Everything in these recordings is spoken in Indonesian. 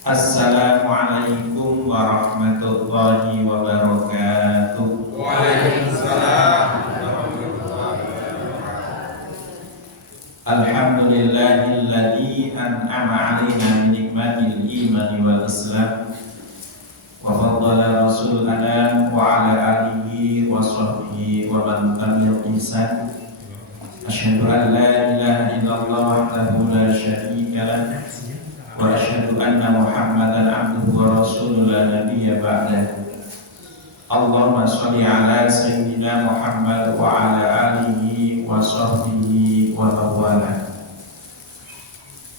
Assalamualaikum warahmatullahi wabarakatuh. Waalaikumsalam. Alhamdulillahilladzi an'ama 'alaina bi nikmatil imani wal islam wa faddala rasulana wa 'ala alihi wa sahbihi wa man tabi'ahum bi ihsan. Asyhadu an la ilaha illallah wahdahu la syarika lah wa asyhadu anna Muhammadan abduhu wa rasuluhu la nabiyya ba'dah. Allahumma sholli ala sayyidina Muhammad wa ala alihi wa sahbihi wa mawala.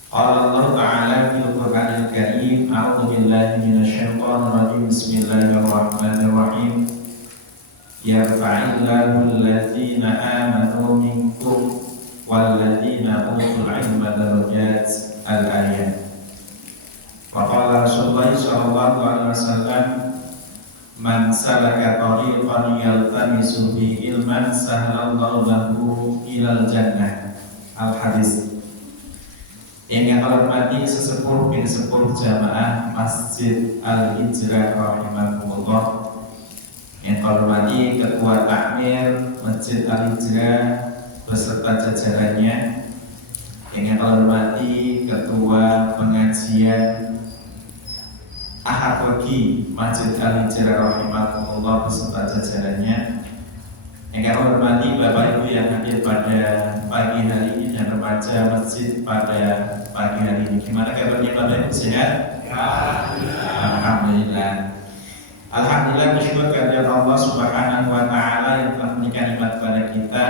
Qala Allah ta'ala fil Qur'anil Karim, a'udzu billahi minasyaitonir rajim. Bismillahirrahmanirrahim. Yarfa'illahu alladzina amanu minkum walladzina utul ilma darajat. Al-ayat. Wa qala Rasulullah sallallahu alaihi wasallam, man salaka tariqan yaltamisu bihi ilman sahhalallahu lahu ilal jannah. Al-hadis. Yang hormati sesepuh bin sepuh jamaah Masjid Al-Hijrah rahimahumullah, yang hormati ketua takmir Masjid Al-Hijrah beserta jajarannya, yang hormati ketua pengajian Ahad Pagi Masjid Al-Hijrah rahimahumullah beserta jajarannya, yang kami hormati Bapak Ibu yang hadir pada pagi hari ini dan remaja masjid pada pagi hari ini. Gimana kabarnya Bapak Ibu, sehat? Alhamdulillah. Alhamdulillah, bersyukur kepada Allah Subhanahu wa taala yang telah memberikan nikmat kepada kita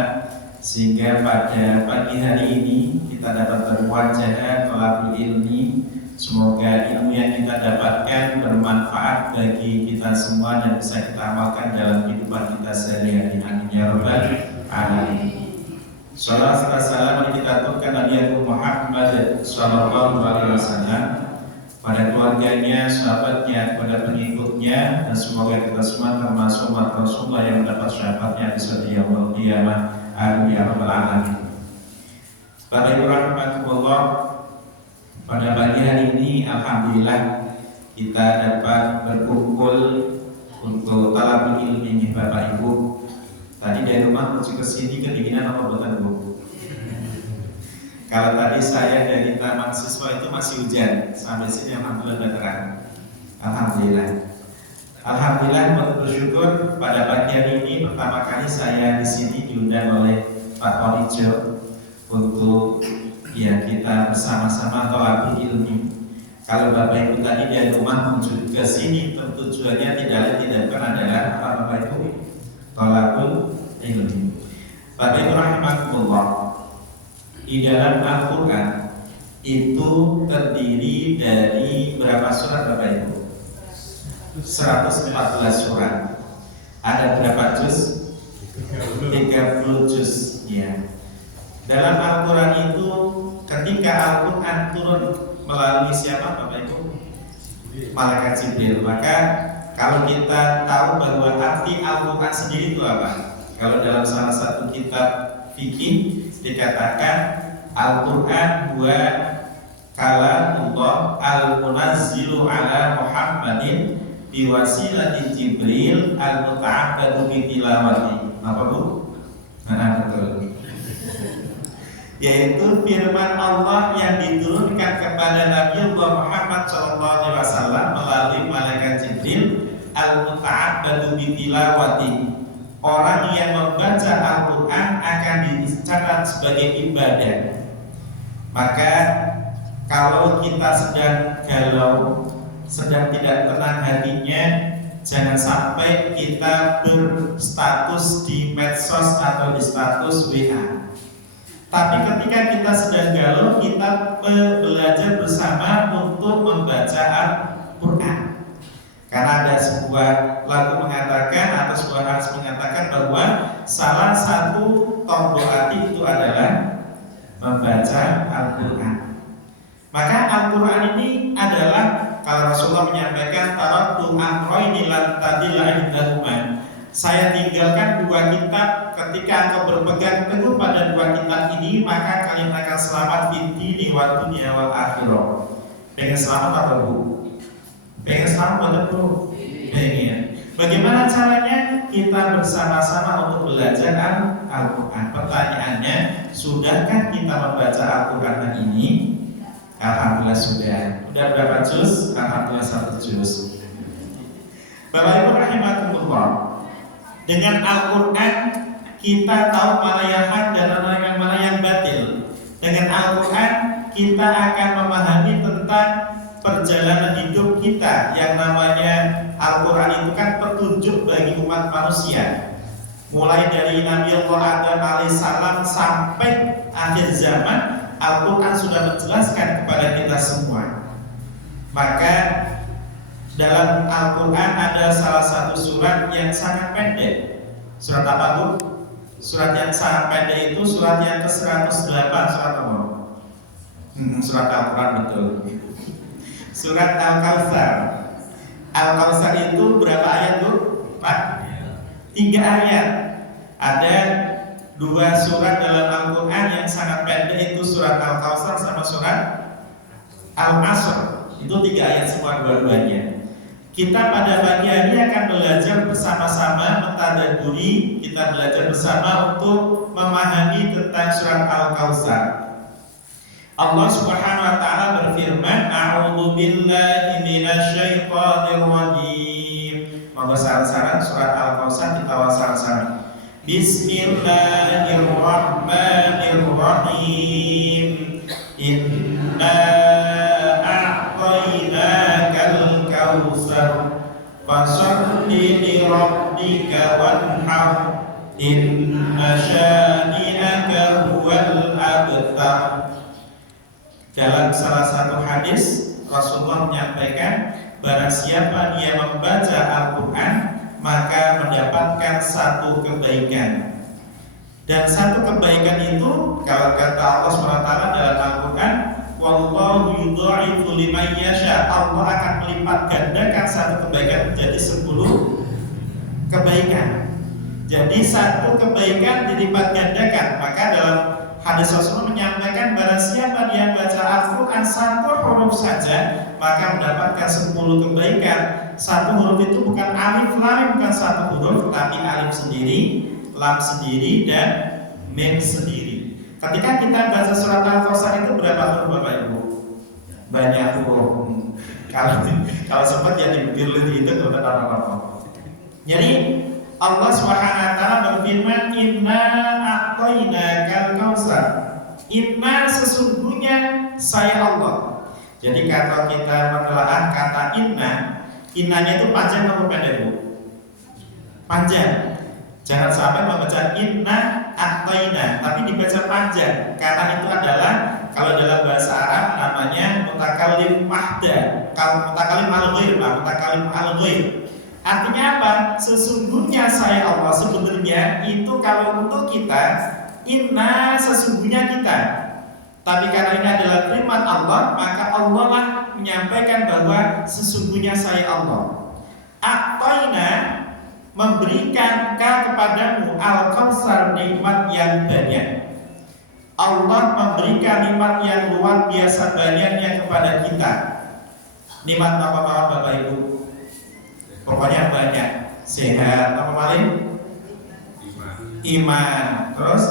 sehingga pada pagi hari ini kita dapat bermuajahah thalabul ilmi. Semoga ilmu yang kita dapatkan bermanfaat bagi kita semua dan bisa kita amalkan dalam kehidupan kita sehari-hari. Amin ya rabbal alamin. Shalawat serta salam kita aturkan Nabi Muhammad sallallahu alaihi wasallam, pada keluarganya, sahabatnya, pada pengikutnya, dan semoga kita semua termasuk umat Rasulullah yang mendapat syafaatnya di surga yaumul qiyamah. Amin ya rabbal alamin. Bapak Ibu rahimakumullah, pada pagi hari ini alhamdulillah kita dapat berkumpul untuk talabul ilmi. Bapak Ibu, tadi dari rumah menuju ke sini kedinginan apa bukan Bu? Kalau tadi saya dari taman siswa itu masih hujan, sampai sini alhamdulillah sudah terang. Alhamdulillah. Alhamdulillah, bersyukur pada pagi hari ini pertama kali saya di sini diundang oleh Pak Konijo untuk kita bersama-sama thalabul ilmi. Kalau Bapak Ibu tadi dari rumah menuju ke sini, tujuannya tidak adalah apa Bapak Ibu? Thalabul ilmi. Bapak Ibu rahimakumullah, di dalam Al-Quran itu terdiri dari berapa surat Bapak Ibu? 114 surat. Ada berapa juz? 30 juz ya. Dalam Al-Quran itu ketika Al-Quran turun melalui siapa Bapak Ibu? Malaikat Jibril. Maka kalau kita tahu bahwa arti Al-Quran sendiri itu apa? Kalau dalam salah satu kitab fikih dikatakan Al-Quran huwa kalamullah al-munazzilu ala Muhammadin biwasilati Jibril al-muta'abbadu bi tilawati. Apa Bu? Nah, betul. Yaitu firman Allah yang diturunkan kepada Nabi Muhammad SAW melalui malaikat Jibril al-muta'abbadu bi tilawati. Orang yang membaca Al-Quran akan dicatat sebagai ibadah. Maka kalau kita sedang galau, sedang tidak tenang hatinya, jangan sampai kita berstatus di medsos atau di status WA. Tapi ketika kita sedang galau, kita belajar bersama untuk membaca Al-Quran. Karena ada sebuah lagu mengatakan atau sebuah hadis mengatakan bahwa salah satu tombol hati itu adalah membaca Al-Quran. Maka Al-Quran ini adalah, kalau Rasulullah menyampaikan taraktu amroini lan tadilla indahuma, saya tinggalkan dua kitab, ketika engkau berpegang teguh pada dua kitab ini maka kalian akan selamat di dini wa dunya wal akhirah. Pengen selamat apa Bu? Pengen selamat buat bro? Pengen. Bagaimana caranya? Kita bersama-sama untuk belajar Al-Quran. Pertanyaannya, sudahkah kita membaca Al-Quran hari ini? Alhamdulillah sudah. Udah berapa juz? Alhamdulillah 1 juz. Bapak Ibu rahimakumullah. Dengan Al-Quran kita tahu mana yang hak dan mana yang batil. Dengan Al-Quran kita akan memahami tentang perjalanan hidup kita. Yang namanya Al-Quran itu kan petunjuk bagi umat manusia. Mulai dari Nabi Allah Adam alaihissalam sampai akhir zaman, Al-Quran sudah menjelaskan kepada kita semua. Maka dalam Al-Quran ada salah satu surat yang sangat pendek. Surat apa Bu? Surat yang sangat pendek itu surat yang ke-108. Surat apa? Surat Al-Quran, betul. Surat Al-Kautsar. Al-Kautsar itu berapa ayat Bu? 3 ayat. Ada 2 surat dalam Al-Quran yang sangat pendek, itu surat Al-Kautsar sama surat Al-Asr. Itu 3 ayat semua dua-duanya. Kita pada pagi hari akan belajar bersama-sama mentadabburi, kita belajar bersama untuk memahami tentang surat Al-Kautsar. Allah Subhanahu wa taala berfirman, A'udzu billahi minasyaitonir rajim. Monggo saran-saran surat Al-Kautsar kita saran-saran. Bismillahirrahmanirrahim. Inna a'tainakal kautsar fasholli li rabbika wanhar. Inna syani'aka huwal abtar. Dalam salah satu hadis Rasulullah menyampaikan, barang siapa dia membaca Al-Quran maka mendapatkan satu kebaikan. Dan satu kebaikan itu, kalau kata Allah SWT dalam Al-Quran, wallahu yudha'ifu liman yasha, Allah akan melipat gandakan satu kebaikan menjadi 10 kebaikan. Jadi satu kebaikan dilipat gandakan. Maka dalam hadis Rasulullah menyampaikan, barang siapa dia baca Al-Quran 1 huruf saja maka mendapatkan 10 kebaikan. 1 huruf itu bukan alif lam, bukan 1 huruf, tapi alif sendiri, lam sendiri, dan mim sendiri. Ketika kita baca surat Al-Kautsar itu berapa huruf Bapak Ibu? Banyak huruf. Kalau sempat ya dibirlin itu benar apa-apa. Jadi Allah Subhanahu wa taala berfirman, Inna a'tainakal kautsar. Inna, sesungguhnya saya Allah. Jadi kalau kita menelaah kata inna, innanya itu panjang atau pendek Bu? Panjang. Jangan sampai membaca inna a'taina, tapi dibaca panjang. Karena itu adalah, kalau dalam bahasa Arab namanya mutakallim mahda. Kalau mutakallim al-ghair, mutakallim al-ghair. Artinya apa? Sesungguhnya saya Allah. Sebenarnya itu kalau untuk kita, inna sesungguhnya kita. Tapi karena ini adalah firman Allah, maka Allah lah menyampaikan bahwa sesungguhnya saya Allah. A'taina, memberikan kepadamu al-kautsar, nikmat yang banyak. Allah memberikan nikmat yang luar biasa banyaknya kepada kita. Nikmat apa Bapak Ibu? Pokoknya banyak. Sehat, apa paling? Iman. Terus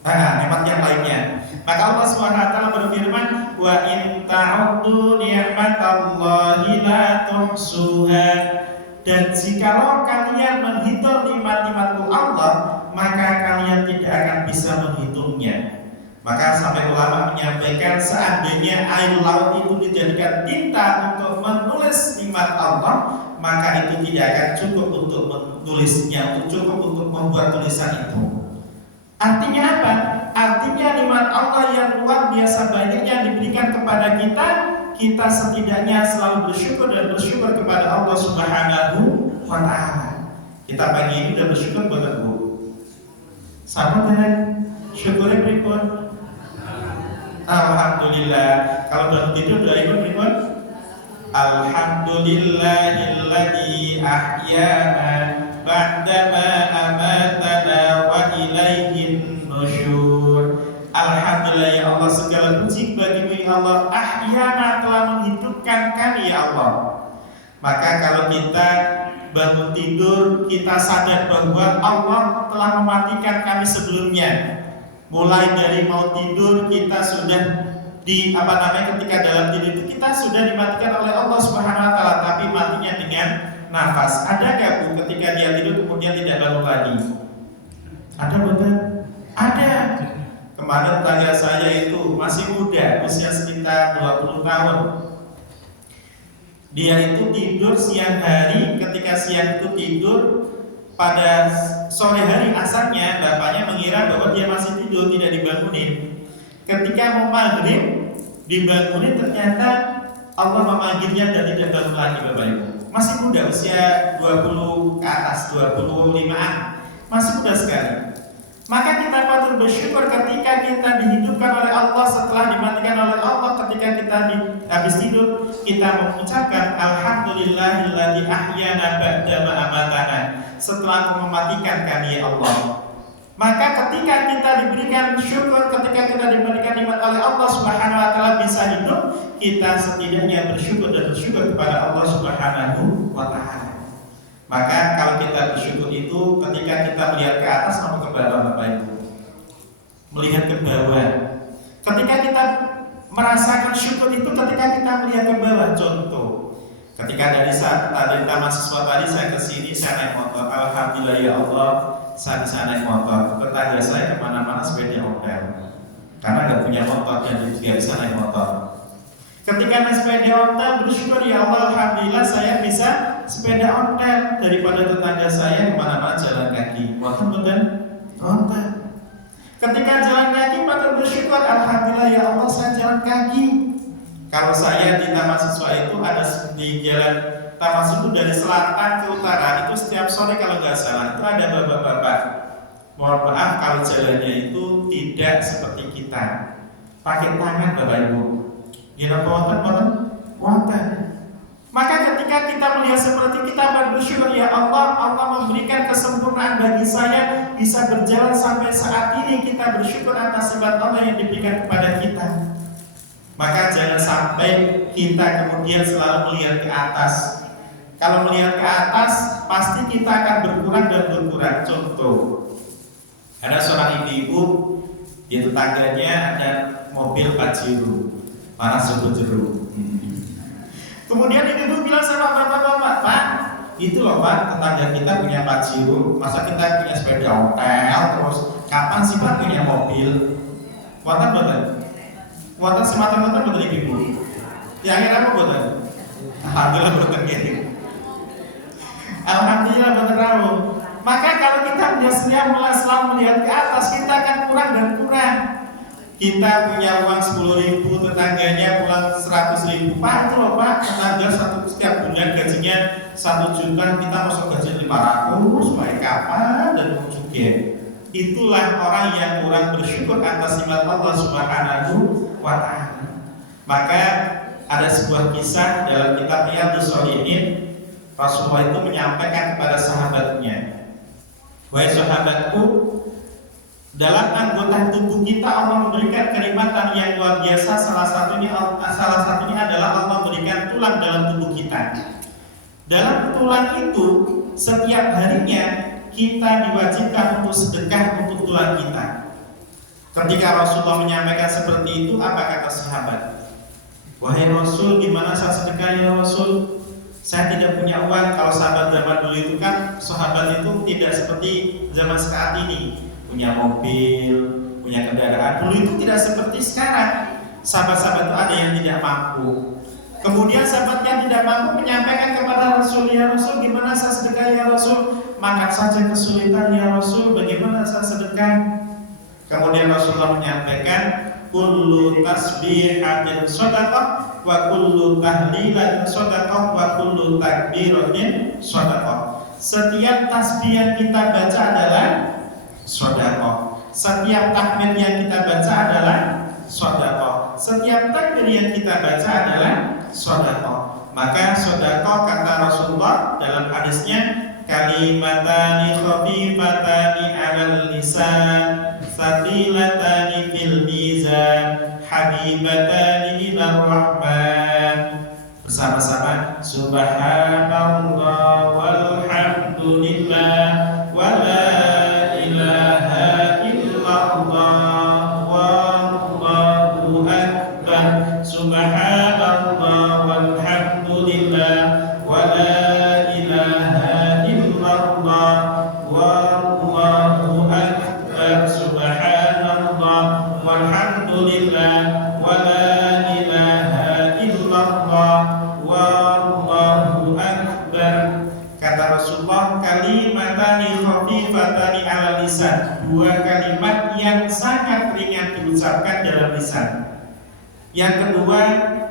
nikmat yang lainnya. Maka Allah SWT berfirman, wa in ta'uddu ni'matallahi la tuhsuha. Dan jikalau kalian menghitung nikmat-nikmat Allah, maka kalian tidak akan bisa menghitungnya. Maka sampai ulama menyampaikan, seandainya air laut itu dijadikan tinta untuk menulis nikmat Allah, maka itu tidak akan cukup untuk menulisnya, cukup untuk membuat tulisan itu. Artinya apa? Artinya nikmat Allah yang luar biasa banyaknya diberikan kepada kita, kita setidaknya selalu bersyukur dan bersyukur kepada Allah Subhanahu wa ta'ala. Kita pagi ini sudah bersyukur buat Bu. Sama dengan syukurnya berikut. Alhamdulillah. Kalau baru tidur udah ikut berikut. Alhamdulillahilladzi ahyana ba'dama amatana wa ilaihin nusyur. Alhamdulillah ya Allah, segala puji bagimu ya Allah, ahyana, telah menghidupkan kami ya Allah. Maka kalau kita bangun tidur, kita sadar bahwa Allah telah mematikan kami sebelumnya. Mulai dari mau tidur kita sudah ketika dalam tidur itu kita sudah dimatikan oleh Allah Subhanahu wa taala, tapi matinya dengan nafas. Ada gak Bu ketika dia tidur kemudian tidak bangun lagi? Ada betul? Ada. Kemarin tetangga saya itu masih muda, usia sekitar 20 tahun. Dia itu tidur siang hari, ketika siang itu tidur, pada sore hari asarnya bapaknya mengira bahwa dia masih tidur, tidak dibangunin. Ketika mau maghrib dibangunin, ternyata Allah memanggilnya dan tidak bangun lagi Bapak Ibu. Masih muda, usia 20 ke atas, 25-an, masih muda sekali. Maka kita patut bersyukur ketika kita dihidupkan oleh Allah setelah dimatikan oleh Allah. Ketika kita habis tidur, kita mengucapkan Alhamdulillahilladzi ahyana ba'da ma amatana, setelah mematikan kami ya Allah. Maka ketika kita diberikan syukur, ketika kita diberikan nikmat oleh Allah Subhanahu wa taala bisa hidup, kita setidaknya bersyukur dan bersyukur kepada Allah Subhanahu wa taala. Maka kalau kita bersyukur itu ketika kita melihat ke atas atau ke bawah Bapak Ibu. Melihat ke bawah. Ketika kita merasakan syukur itu ketika kita melihat ke bawah. Contoh, ketika dari mahasiswa tadi saya ke sini, saya naik motor. Alhamdulillah ya Allah, saya bisa naik motor. Tetangga saya kemana-mana sepeda ontel, karena nggak punya motor, jadi nggak bisa naik motor. Ketika naik sepeda ontel, bersyukur ya Allah, alhamdulillah saya bisa sepeda ontel, daripada tetangga saya kemana-mana jalan kaki. Motor bukan ontel. Ketika jalan kaki, patut bersyukur, alhamdulillah ya Allah saya jalan kaki. Kalau saya di taman siswa itu ada di jalan taman itu dari selatan ke utara, itu setiap sore kalau nggak salah itu ada bapak-bapak. Mohon maaf kalau jalannya itu tidak seperti kita, pakai tangan Bapak Ibu. Gila wonten. Maka ketika kita melihat seperti kita bersyukur ya Allah, Allah memberikan kesempurnaan bagi saya bisa berjalan sampai saat ini. Kita bersyukur atas sifat Allah yang diberikan kepada kita. Maka jangan sampai kita kemudian selalu melihat ke atas. Kalau melihat ke atas, pasti kita akan berkurang dan berkurang. Contoh, ada seorang ibu-ibu di tetangganya ada mobil Pajero, mana sebut jeruk. Kemudian ibu bilang sama bapak-bapak, Pak, itu loh Pak, tetangga kita punya Pajero, masa kita punya sepeda ontel terus? Kapan sih Pak punya mobil? Wonten boten? Wonten semata-mata boten ibu. Ya akhirnya apa boten? Alhamdulillah boten gitu. Alhamdulillah boten rawuh. Maka kalau kita biasanya selalu melihat ke atas, kita akan kurang dan kurang. Kita punya uang 10.000, tetangganya pulang 100.000. Pak itu loh Pak, tetangga setiap bulan gajinya 1 juta, kita masuk gaji 500, baik kapan dan juga. Itulah orang yang kurang bersyukur atas nikmat Allah Subhanahu wa ta'ala. Maka ada sebuah kisah dalam kitab Riyadhus Shalihin, Rasulullah itu menyampaikan kepada sahabatnya, wahai sahabatku, dalam anggota tubuh kita Allah memberikan kenikmatan yang luar biasa. Salah satunya adalah Allah memberikan tulang dalam tubuh kita. Dalam tulang itu setiap harinya kita diwajibkan untuk sedekah untuk tulang kita. Ketika Rasulullah menyampaikan seperti itu, apa kata sahabat? Wahai Rasul, gimana saya sedekah ya Rasul? Saya tidak punya uang. Kalau sahabat zaman dulu itu kan, sahabat itu tidak seperti zaman saat ini, punya mobil, punya kendaraan. Dulu itu tidak seperti sekarang. Sahabat-sahabat itu ada yang tidak mampu. Kemudian sahabat yang tidak mampu menyampaikan kepada Rasul, ya Rasul, gimana saya sedekah ya Rasul? Makan saja kesulitan ya Rasul, bagaimana saya sedekah? Kemudian Rasulullah menyampaikan, kullu tasbihatin shadaqah wa kullu tahlilatin shadaqah wa kullu takbiratin shadaqah. Setiap tasbih yang kita baca adalah shadaqah. Setiap takbir yang kita baca adalah shadaqah. Setiap takbir yang kita baca adalah shadaqah. Maka shadaqah kata Rasulullah dalam hadisnya, kalimatani khafifatani 'alal lisan, tsaqilatani fil mizan, habibatani ilar rahman. bersama-sama. Subhanallah walhamdulillah wa la ilaha illallah wallahu akbar. Subhanallah walhamdulillah wa la ilaha illallah wallahu akbar. Subhanallah walhamdulillah wa la ilaha illallah wallahu akbar. Kata Rasulullah, kalimatani khafifatani ala lisan, dua kalimat yang sangat ringan diucapkan dalam lisan. Yang kedua,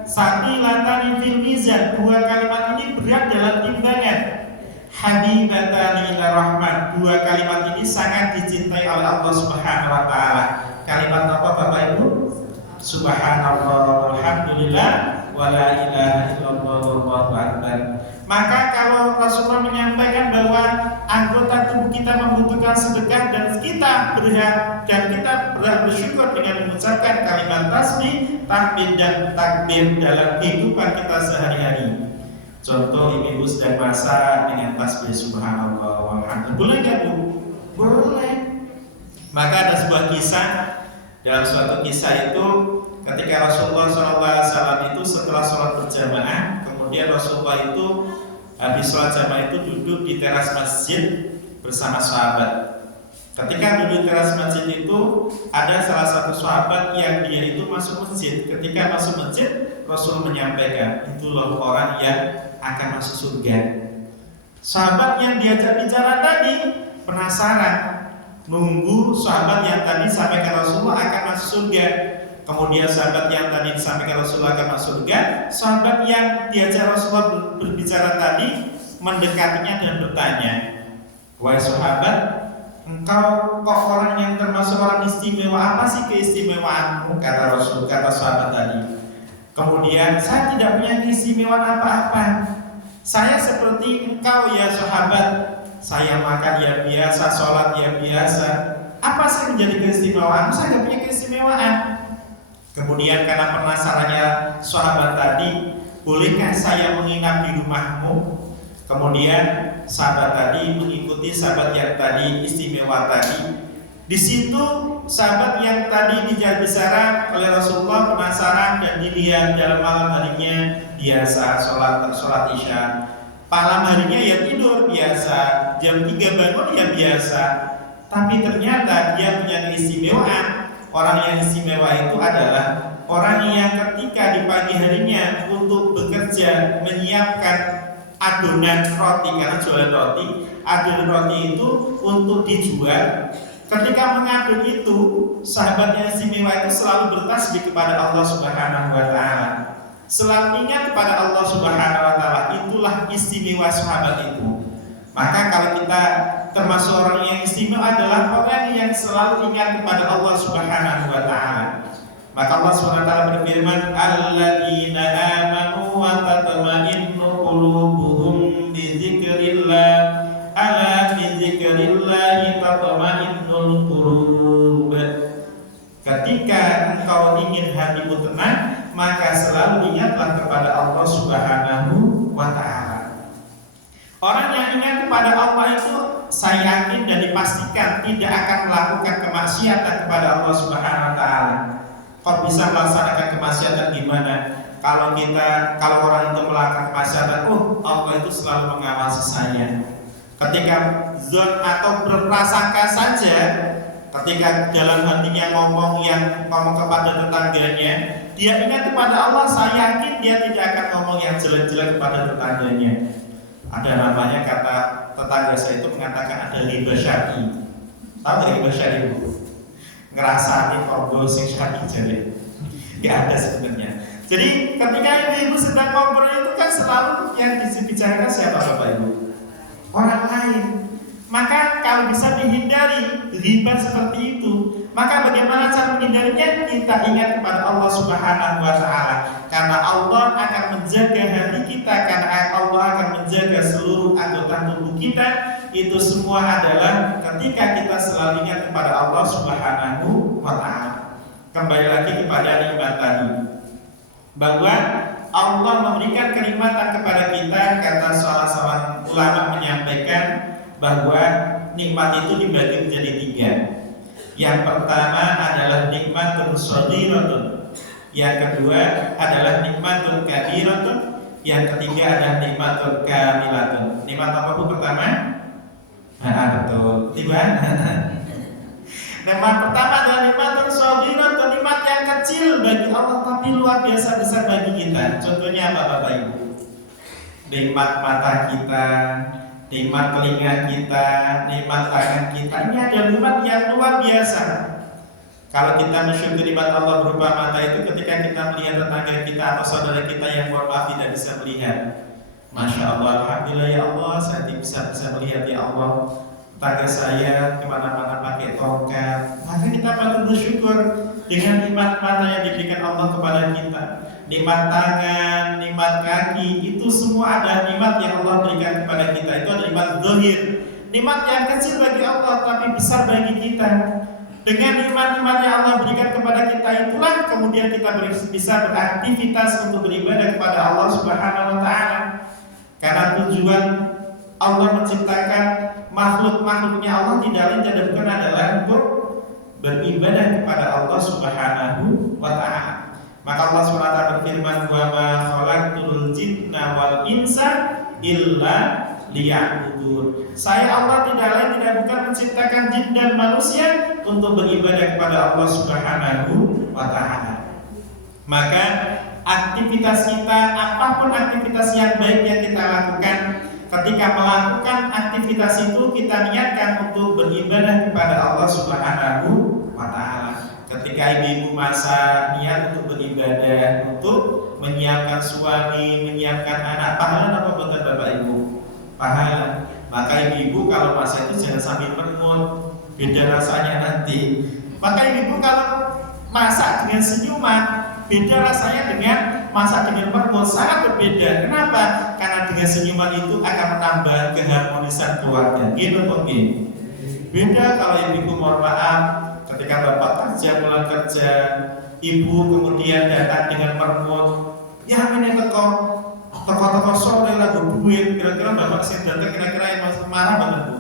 saqilatani fil mizan, dua kalimat ini berat dalam timbangan. Habibatani ila rahman, dua kalimat ini sangat dicintai oleh Allah Subhanahu wa taala. Kalimat apa Bapak Ibu? Subhanallah walhamdulillah wa la ilaha illallah wallahu akbar. Maka kalau Rasulullah menyampaikan bahwa anggota tubuh kita membutuhkan sedekah dan kita berhak bersyukur dengan mengucapkan kalimat tasbih, tahmid dan takbir dalam kehidupan kita sehari-hari. Contoh ibu sedang masak dengan tasbih subhanallah walhamdulillah. Boleh nggak Bu? Boleh. Maka ada sebuah kisah. Dalam suatu kisah itu ketika Rasulullah SAW itu setelah sholat berjamaah, kemudian Rasulullah itu habis sholat jamaah itu duduk di teras masjid bersama sahabat. Ketika duduk di teras masjid itu ada salah satu sahabat yang dia itu masuk masjid. Ketika masuk masjid, Rasul menyampaikan, itulah orang yang akan masuk surga. Sahabat yang diajak bicara tadi penasaran, nunggu sahabat yang tadi sampaikan Rasulullah akan masuk surga. Kemudian sahabat yang tadi disampaikan Rasulullah akan masuk surga, sahabat yang diajak Rasulullah berbicara tadi mendekatinya dan bertanya, wahai sahabat, engkau kok orang yang termasuk orang istimewa, apa sih keistimewaanmu? Kata Rasul, kata sahabat tadi. Kemudian, saya tidak punya keistimewaan apa-apa. Saya seperti engkau ya sahabat. Saya makan ya biasa, sholat ya biasa. Apa sih menjadi keistimewaan? Saya tidak punya keistimewaan. Kemudian karena penasarannya sahabat tadi, bolehkah saya menginap di rumahmu? Kemudian sahabat tadi mengikuti sahabat yang tadi istimewa tadi. Di situ sahabat yang tadi dibicara oleh Rasulullah penasaran dan dilihat dalam malam harinya biasa sholat isya. Malam harinya ya tidur biasa, jam 3 bangun ya biasa. Tapi ternyata dia punya keistimewaan. Orang yang istimewa itu adalah orang yang ketika di pagi harinya untuk bekerja menyiapkan adonan roti, karena jualan roti, adonan roti itu untuk dijual. Ketika mengadon itu, sahabat yang istimewa itu selalu bertasbih kepada Allah Subhanahu wa taala. Selalu ingat kepada Allah Subhanahu wa taala, itulah istimewa sahabat itu. Maka kalau kita termasuk orang yang istimewa adalah orang yang selalu ingat kepada Allah Subhanahu wa taala. Maka Allah Subhanahu wa taala berfirman, alladzina amanu wa tatma'innu qulubuhum bi dzikrillah, ala bi dzikrillah tatma'innul qulub. Ketika engkau ingin hatimu tenang, maka selalu ingatlah kepada Allah Subhanahu wa taala. Orang yang ingat kepada Allah itu saya yakin dan dipastikan tidak akan melakukan kemaksiatan kepada Allah Subhanahu wa taala. Kok bisa melaksanakan kemaksiatan gimana? Kalau orang itu melakukan kemaksiatan, Allah itu selalu mengawasi saya. Ketika zon atau berprasangka saja, ketika dalam hatinya ngomong kepada tetangganya, dia ingat kepada Allah, saya yakin dia tidak akan ngomong yang jelek-jelek kepada tetangganya. Ada namanya, kata tetangga saya itu mengatakan ada riba syar'i. Tahu riba syar'i Bu? Ngerasani ngobrol sing syar'i jadi. Enggak ada sebenarnya. Jadi ketika ibu sedang ngobrol itu kan selalu yang dibicarakan siapa Bapak Ibu? Orang lain. Maka kalau bisa dihindari riba seperti itu, maka bagaimana cara menghindarinya? Kita ingat kepada Allah Subhanahu wa taala. Karena Allah akan menjaga hati kita, karena Allah akan menjaga seluruh anggota tubuh kita. Itu semua adalah ketika kita selalu ingat kepada Allah Subhanahu wa taala. Kembali lagi kepada nikmat tadi, bahwa Allah memberikan kenikmatan kepada kita. Kata salah seorang ulama menyampaikan bahwa nikmat itu dibagi menjadi 3. Yang pertama adalah nikmatun shadiratun, yang kedua adalah nikmatun kabiratun, yang ketiga adalah nikmatun kamilatun. Nikmat apa bu pertama? Betul, tiba. Nikmat pertama adalah nikmatun shadiratun, nikmat yang kecil bagi Allah tapi luar biasa besar bagi kita. Contohnya apa Bapak Ibu? Nikmat mata kita, nikmat telinga kita, nikmat tangan kita. Ini ada nikmat yang luar biasa. Kalau kita mensyukuri nikmat Allah berupa mata itu, ketika kita melihat tetangga kita atau saudara kita yang mohon maaf tidak bisa melihat, Masya Allah, Alhamdulillah ya Allah, saya bisa melihat ya Allah. Tetangga saya kemana-mana pakai tongkat, maka kita patut bersyukur dengan nikmat mata yang diberikan Allah kepada kita. Nikmat tangan, nikmat kaki, itu semua ada nikmat yang Allah berikan kepada kita. Itu adalah nikmat zahir, nikmat yang kecil bagi Allah tapi besar bagi kita. Dengan nikmat-nikmat yang Allah berikan kepada kita itulah kemudian kita bisa beraktivitas untuk beribadah kepada Allah Subhanahu wa Ta'ala. Karena tujuan Allah menciptakan makhluk-makhluknya Allah tidak lain tidak bukan adalah untuk beribadah kepada Allah Subhanahu wa Ta'ala. Maka Allah SWT berfirman, wa ma khalaqtul jinna wal insa illa liya'budun. Saya Allah tidak lain tidak bukan menciptakan jin dan manusia untuk beribadah kepada Allah Subhanahu wa Ta'ala. Maka aktivitas kita, apapun aktivitas yang baik yang kita lakukan, ketika melakukan aktivitas itu kita niatkan untuk beribadah kepada Allah Subhanahu wa Ta'ala. Ketika ibu-ibu masak, niat untuk beribadah, untuk menyiapkan suami, menyiapkan anak, pahala apa buat Bapak Ibu? Pahala. Maka ibu-ibu kalau masak itu jangan sambil mengut, beda rasanya nanti. Maka ibu-ibu kalau masak dengan senyuman, beda rasanya dengan masak dengan mengut, sangat berbeda. Kenapa? Karena dengan senyuman itu akan menambah keharmonisan keluarga. Gitu mungkin. Beda kalau ibu-ibu mohon maaf, ketika bapak kerja pulang kerja, ibu kemudian datang dengan mermut, ya ini toko sore lagu duit, kira-kira bapak sih datang kira-kira yang masih marah banget bu,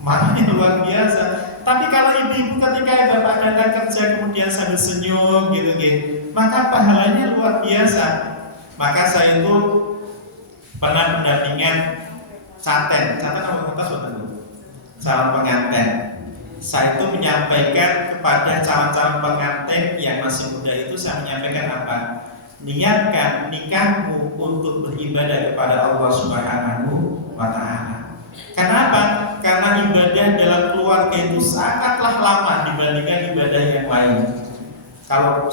marahnya luar biasa. Tapi kalau ibu-ibu ketika bapak datang kerja kemudian sambil senyum gitu, maka pahalanya luar biasa. Maka saya itu pernah pendampingan caten apa calon pengantin. Saya itu menyampaikan kepada calon-calon pengantin yang masih muda itu, saya menyampaikan apa? Niatkan nikahmu untuk beribadah kepada Allah Subhanahu wa Ta'ala. Kenapa? Karena ibadah dalam keluarga itu sangatlah lama dibandingkan ibadah yang lain. Kalau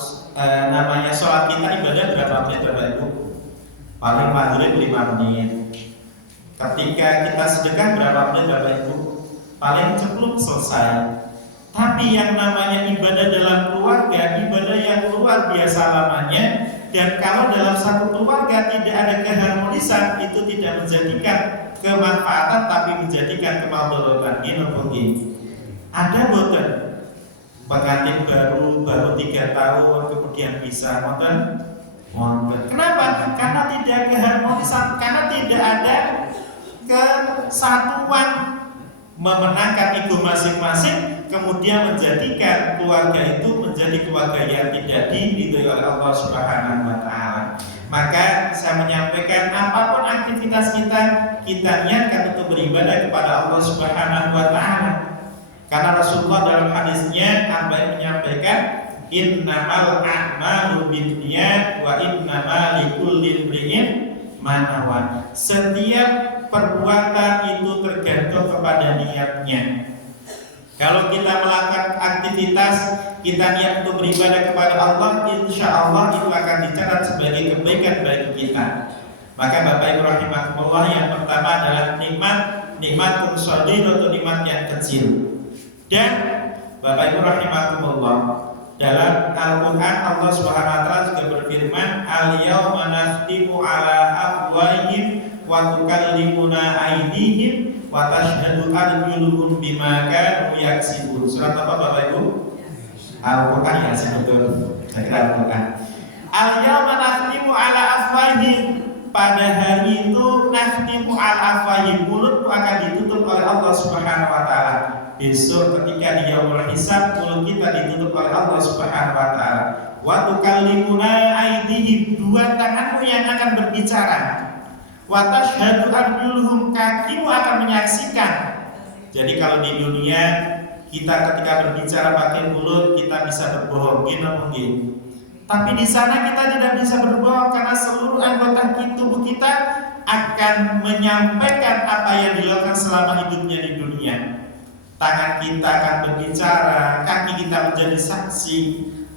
namanya sholat kita ibadah berapa menit Bapak Ibu? Paling maghrib 5 menit. Ketika kita sedekah berapa menit Bapak Ibu? Paling ceplok selesai. Tapi yang namanya ibadah dalam keluarga, ibadah yang luar biasa lamanya. Dan kalau dalam satu keluarga tidak ada keharmonisan, itu tidak menjadikan kemanfaatan tapi menjadikan kemadharatan. Ada boten pengantin baru 3 tahun kemudian bisa moten. Kenapa? Karena tidak keharmonisan, karena tidak ada kesatuan, memenangkan ego masing-masing, kemudian menjadikan keluarga itu menjadi keluarga yang tidak diridhoi oleh Allah Subhanahu wa Ta'ala. Maka saya menyampaikan apapun aktivitas kita niatkan untuk beribadah kepada Allah Subhanahu wa Ta'ala. Karena Rasulullah dalam hadisnya apa yang menyampaikan, innamal a'malu binniyat wa innamal likulli imri'in ma nawa. Setiap perbuatan itu tergantung kepada niatnya. Kalau kita melakukan aktivitas, kita niat untuk beribadah kepada Allah, insya Allah itu akan dicatat sebagai kebaikan bagi kita. Maka Bapak Ibu rahimahumullah, yang pertama adalah nikmat shadid atau nikmat yang kecil. Dan Bapak Ibu rahimahumullah, dalam Al-Quran Allah Subhanahu wa Ta'ala juga berfirman, al-yawma nakhtimu ala afwahihim wa tukallimuna aydihim wa tashhadu arjuluhum bima kanu yaksibun. Surat apa Bapak Ibu? Al-Quran ya, betul. Saya kira Al-Quran. Al-yawma nakhtimu ala afwahihim afwahihim, pada hari itu nakhtimu ala afwahihim, mulutmu akan ditutup oleh Allah Subhanahu wa taala. Besok ketika di yaumul hisab, mulut kita ditutup oleh Allah Subhanahu wa taala. Wa tukallimuna aydihim, dua tanganmu yang akan berbicara. Wa tashhadu arjuluhum, kakimu akan menyaksikan. Jadi kalau di dunia kita ketika berbicara pakai mulut kita bisa berbohong, mungkin. Tapi di sana kita tidak bisa berbohong karena seluruh anggota tubuh kita akan menyampaikan apa yang dilakukan selama hidupnya di dunia. Tangan kita akan berbicara, kaki kita menjadi saksi.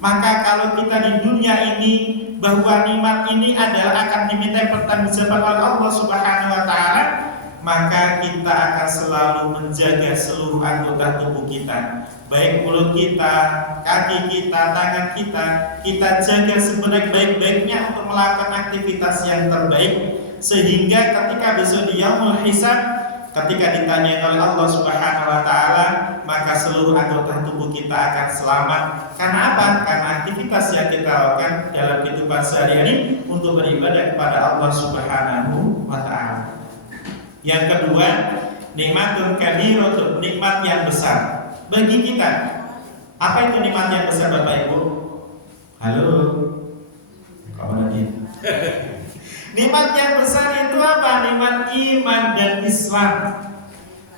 Maka kalau kita di dunia ini bahwa nikmat ini adalah akan diminta pertanggungjawaban oleh Allah Subhanahu wa taala, maka kita akan selalu menjaga seluruh anggota tubuh kita, baik mulut kita, kaki kita, tangan kita jaga sebaik-baiknya untuk melakukan aktivitas yang terbaik, sehingga ketika besok di yaumul hisab, ketika ditanya oleh Allah Subhanahu wa taala, maka seluruh anggota tubuh kita akan selamat. Karena apa? Karena aktivitas yang kita lakukan dalam kehidupan sehari-hari untuk beribadah kepada Allah Subhanahu wa taala. Yang kedua, nikmatun kabiratun, nikmat yang besar bagi kita. Apa itu nikmat yang besar Bapak Ibu? Halo. Kamu tadi. Nikmat yang besar itu apa? Nikmat iman dan Islam.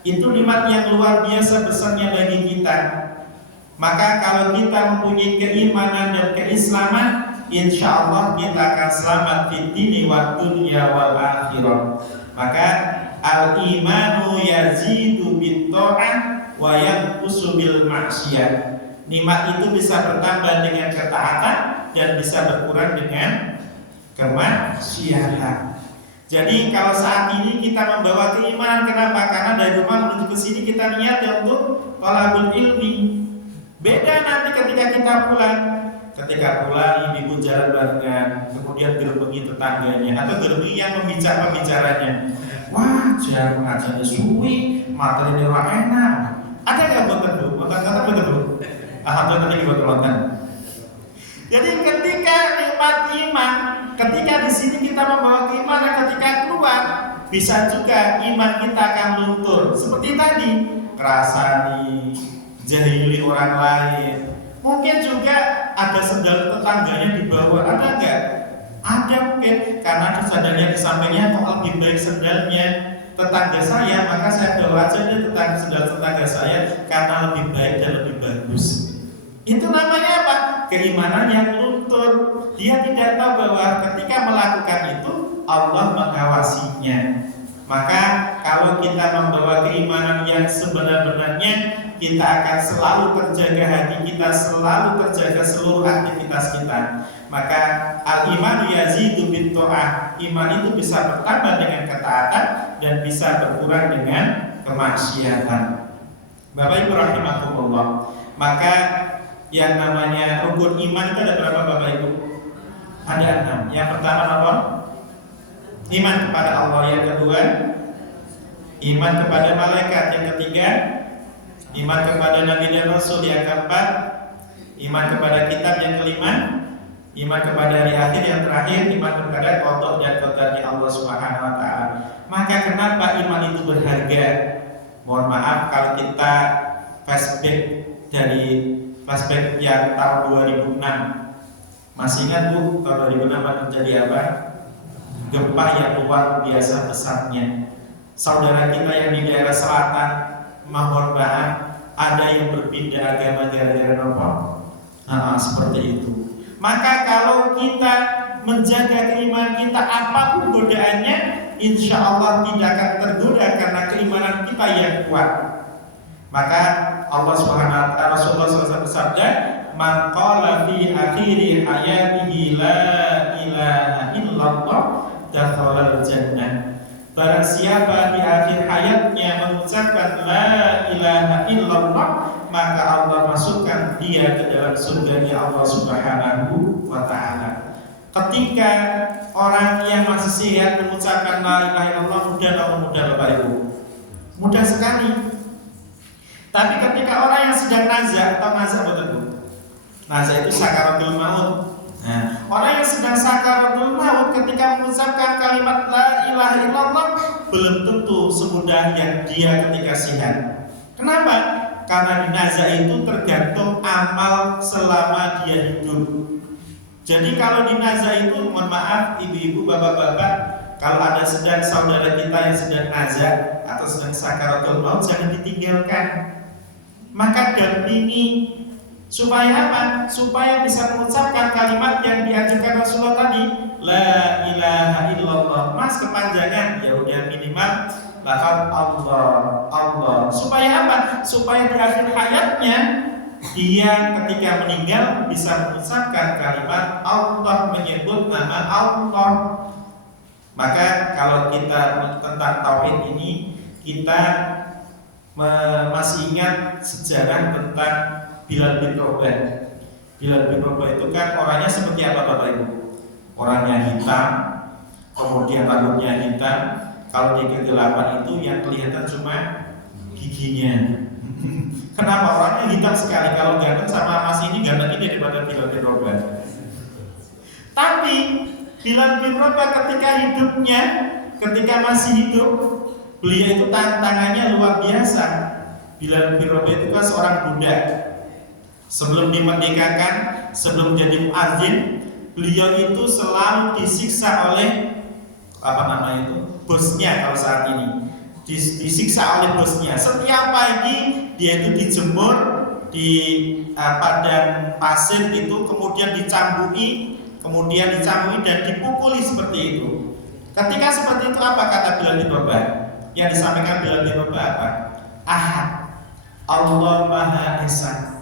Itu nikmat yang luar biasa besarnya bagi kita. Maka kalau kita mempunyai keimanan dan keislaman, insya Allah kita akan selamat di dini wa dunya wal akhirah. Maka al-imanu yazidu bit-ta'ah wa yanqusu bil maksiyah. Nikmat itu bisa bertambah dengan ketaatan dan bisa berkurang dengan kemaksiatan. Jadi kalau saat ini kita membawa keimanan, kenapa? Karena dari rumah menuju ke sini kita niat untuk thalabul ilmi. Beda nanti ketika kita pulang. Ketika pulang ibu jalan barengan, kemudian gerbengi tetangganya atau gerbengi yang pembicaranya. Wah, jar pengajarnya suwi, materinya ora enak. Ada nggak boten Bu? Boten Bu. Alhamdulillah tadi boten. Jadi ketika nikmat iman, ketika di sini kita membawa keimanan, ketika keluar bisa juga iman kita akan luntur. Seperti tadi, ngerasani, jahili orang lain. Mungkin juga ada sendal tetangganya di bawah, ada nggak? Ada mungkin, karena sendalnya di sampingnya kok lebih baik sendalnya tetangga saya, maka saya bawa aja deh sendal tetangga saya karena lebih baik dan lebih bagus. Itu namanya apa? Keimanan yang luntur. Dia tidak tahu bahwa ketika melakukan itu Allah mengawasinya. Maka kalau kita membawa keimanan yang sebenar-benarnya, kita akan selalu terjaga hati kita, selalu terjaga seluruh aktivitas kita. Maka al-iman yazidu bit-ta'ah, iman itu bisa bertambah dengan ketaatan dan bisa berkurang dengan kemaksiatan. Bapak Ibu rahimakumullah. Maka yang namanya rukun iman itu ada berapa Bapak Ibu? Ada 6. Yang pertama apa? Iman kepada Allah. Yang kedua, iman kepada malaikat. Yang ketiga, iman kepada Nabi dan Rasul. Yang keempat, iman kepada kitab. Yang kelima, iman kepada hari akhir. Yang terakhir, iman kepada qada dan qadarnya Allah Subhanahu wa taala. Maka kenapa iman itu berharga? Mohon maaf kalau kita flashback dari flashback yang tahun 2006. Masih ingat Bu, tahun 2006 terjadi apa? Gempa yang luar biasa besarnya. Saudara kita yang di daerah selatan, mohon maaf, ada yang berpindah agama gara-gara apa? Seperti itu. Maka kalau kita menjaga keimanan kita, apapun godaannya, insya Allah tidak akan tergoda karena keimanan kita yang kuat. Maka Allah Subhanahu wa taala, Rasulullah SAW bersabda, "Man qala fi akhiri hayatihi la ilaha illallah dakhala al-jannah." Barang siapa di akhir hayatnya mengucapkan la ilaha illallah, maka Allah masukkan dia ke dalam surganya Allah Subhanahu wa taala. Ketika orang yang masih sehat mengucapkan la ilaha illallah, mudah atau mudah Bapak Ibu? Mudah sekali. Tapi ketika orang yang sedang nazar, atau nazar betul? Nazar itu sakaratul maut. Nah, orang yang yang sedang sakaratul maut ketika mengucapkan kalimat la ilaha illallah belum tentu semudah yang dia ketika sehat. Kenapa? Karena dinazah itu tergantung amal selama dia hidup. Jadi kalau dinazah itu, mohon maaf ibu-ibu, bapak-bapak, kalau ada sedang saudara kita yang sedang nazah atau sedang sakaratul maut, jangan ditinggalkan. Maka dampingi. Supaya apa? Supaya bisa mengucapkan kalimat yang diajarkan Rasulullah tadi, la ilaha illallah. Mas kepanjangan, ya udah minimal lafaz Allah. Supaya apa? Supaya di akhir hayatnya dia ketika meninggal bisa mengucapkan kalimat Allah, menyebut nama Allah. Maka kalau kita tentang tauhid ini, kita masih ingat sejarah tentang Bilal bin Rabah. Bilal bin Rabah itu kan orangnya seperti apa Bapak Ibu? Orangnya hitam, kemudian rambutnya hitam. Kalau di kegelapan itu yang kelihatan cuma giginya. Kenapa? Orangnya hitam sekali. Kalau ganteng sama Mas ini ganteng ini daripada Bilal bin Rabah. Tapi Bilal bin Rabah ketika masih hidup, beliau itu tantangannya luar biasa. Bilal bin Rabah itu kan seorang budak. Sebelum dimerdekakan, sebelum jadi muadzin, beliau itu selalu disiksa oleh bosnya kalau saat ini. Disiksa oleh bosnya. Setiap pagi dia itu dijemur di padang pasir itu, kemudian dicambui dan dipukuli seperti itu. Ketika seperti itu apa kata Bilal bin Rabah? Yang disampaikan Bilal bin Rabah apa? Ahad, Allah Maha Esa.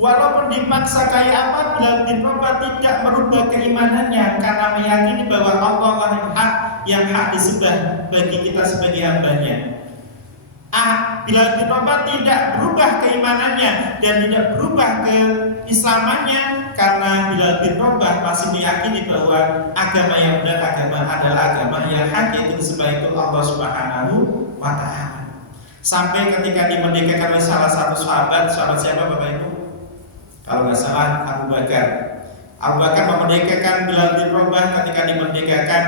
Walaupun dipaksa kayak apa, Bilal bin Rabah tidak merubah keimanannya karena meyakini bahwa Allah lah yang hak disembah bagi kita sebagai hambanya. Bilal bin Rabah tidak berubah keimanannya dan tidak berubah keislamannya karena Bilal bin Rabah masih meyakini bahwa agama yang benar adalah agama yang hak, yaitu disembah itu Allah Subhanahu wa Ta'ala. Sampai ketika dimerdekakan oleh salah satu sahabat siapa Bapak Ibu? Kalau nggak salah Abu Bakar. Abu Bakar memerdekakan Bilal bin Rabah. Ketika dimerdekakan,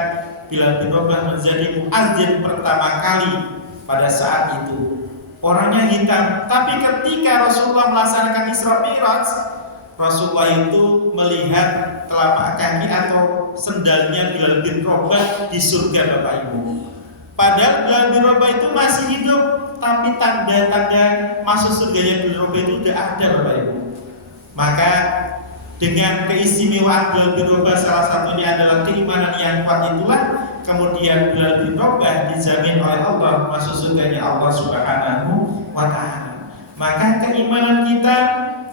Bilal bin Rabah menjadi muadzin pertama kali pada saat itu. Orangnya hitam, tapi ketika Rasulullah melaksanakan Isra Mi'raj, Rasulullah itu melihat telapak kaki atau sendalnya Bilal bin Rabah di surga Bapak Ibu. Padahal Bilal bin Rabah itu masih hidup, tapi tanda-tanda masuk surganya Bilal bin Rabah itu sudah ada Bapak Ibu. Maka dengan keistimewaan Bilal bin Rabah salah satunya adalah keimanan yang kuat itulah, kemudian Bilal bin Rabah dijamin oleh Allah masuk surganya Allah Subhanahu wa Ta'ala. Maka keimanan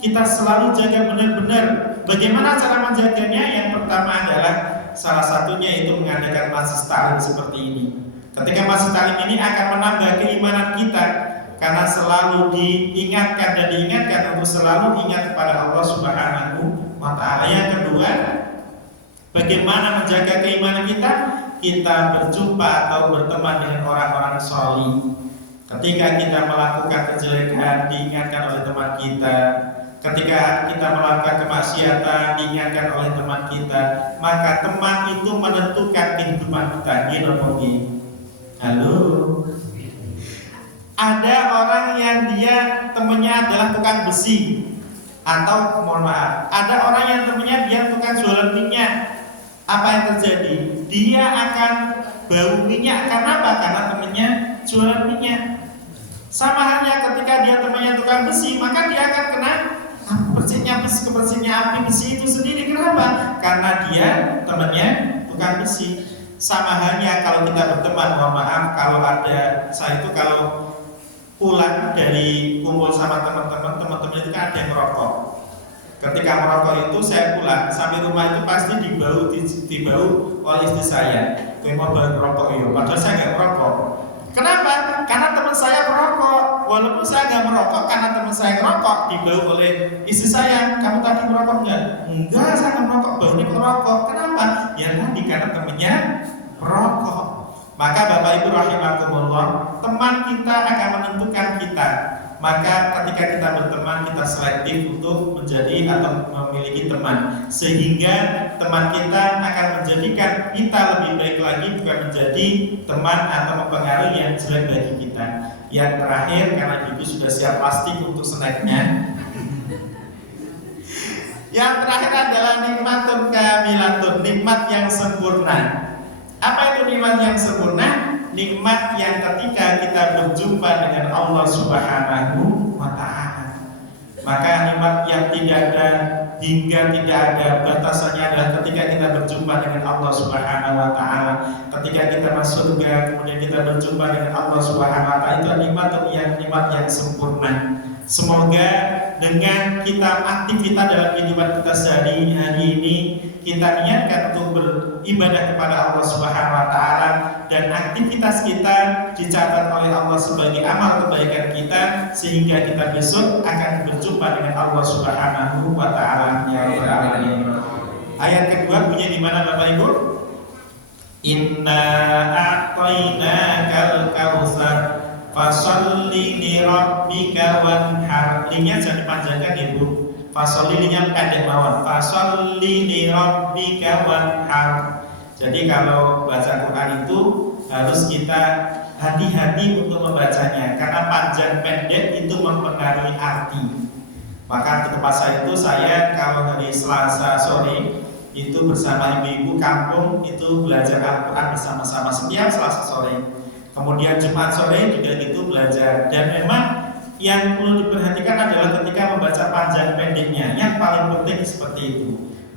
kita selalu jaga benar-benar. Bagaimana cara menjaganya? Yang pertama adalah salah satunya itu mengadakan majlis ta'lim seperti ini. Ketika majlis ta'lim ini akan menambah keimanan kita, karena selalu diingatkan untuk selalu ingat kepada Allah Subhanahu wa Ta'ala. Yang kedua, bagaimana menjaga keimanan kita? Kita berjumpa atau berteman dengan orang-orang sholih. Ketika kita melakukan kejelekan, diingatkan oleh teman kita. Ketika kita melakukan kemaksiatan, diingatkan oleh teman kita. Maka teman itu menentukan kehidupan kita. Halo. Ada orang yang dia temannya adalah tukang besi, atau mohon maaf, ada orang yang temannya dia tukang jualan minyak. Apa yang terjadi? Dia akan bau minyak. Karena apa? Karena temannya jualan minyak. Sama halnya ketika dia temannya tukang besi, maka dia akan kena kebersihnya api besi itu sendiri. Kenapa? Karena dia temannya tukang besi. Sama halnya kalau kita berteman, mohon maaf, kalau ada saya itu kalau pulang dari kumpul sama teman-teman itu kan ada yang merokok. Ketika merokok itu saya pulang sampai rumah itu pasti dibau oleh istri saya. Kayak mau merokok ya, padahal saya nggak merokok. Kenapa? Karena teman saya merokok. Walaupun saya nggak merokok, karena teman saya merokok dibau oleh istri saya. Kamu tadi merokok nggak? Enggak, saya nggak merokok. Baunya merokok. Kenapa? Ya tadi karena temannya merokok. Maka Bapak Ibu rahimakumullah, teman kita akan menentukan kita. Maka ketika kita berteman, kita selektif untuk menjadi atau memiliki teman, sehingga teman kita akan menjadikan kita lebih baik lagi, bukan menjadi teman atau mempengaruhi yang jelek bagi kita. Yang terakhir, karena ibu sudah siap plastik untuk snacknya. Yang terakhir adalah nikmatun kamilatun, nikmat yang sempurna. Apa itu nikmat yang sempurna? Nikmat yang ketika kita berjumpa dengan Allah Subhanahu wa Ta'ala, maka nikmat yang tidak ada hingga tidak ada batasannya adalah ketika kita berjumpa dengan Allah Subhanahu wa Ta'ala. Ketika kita masuk surga, kemudian kita berjumpa dengan Allah Subhanahu wa Ta'ala, itu nikmat yang sempurna. Semoga dengan kita aktivitas dalam kehidupan kita sehari-hari ini, kita niatkan untuk beribadah kepada Allah Subhanahu wa Ta'ala, dan aktivitas kita dicatat oleh Allah sebagai amal kebaikan kita, sehingga kita besok akan berjumpa dengan Allah Subhanahu wa Ta'ala. Ya Rabbal Alamin. Ayat kedua punya di mana Bapak Ibu? Inna a'tainakal kautsar fasalli li rabbika wanhar. Linya jangan dipanjangkan Ibu. Fasalli linya pendek mawon. Fasalli li rabbika wanhar. Jadi kalau baca Quran itu harus kita hati-hati untuk membacanya, karena panjang pendek itu mempengaruhi arti. Maka di tempat saya itu, saya kalau hari Selasa sore itu bersama ibu-ibu kampung itu belajar Al-Quran bersama-sama setiap Selasa sore. Kemudian Jumat sore juga gitu belajar. Dan memang yang perlu diperhatikan adalah ketika membaca panjang pendeknya, yang paling penting seperti itu.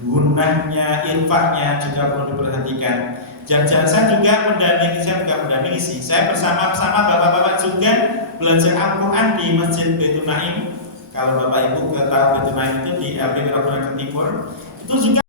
Gunahnya, infaknya juga perlu diperhatikan. Jangan saya juga mendampingi sih. Saya bersama-sama bapak-bapak juga belajar Al-Quran di Masjid Baitul Naim. Kalau bapak ibu tahu Baitul Naim itu di LP Ragunan Timur, itu juga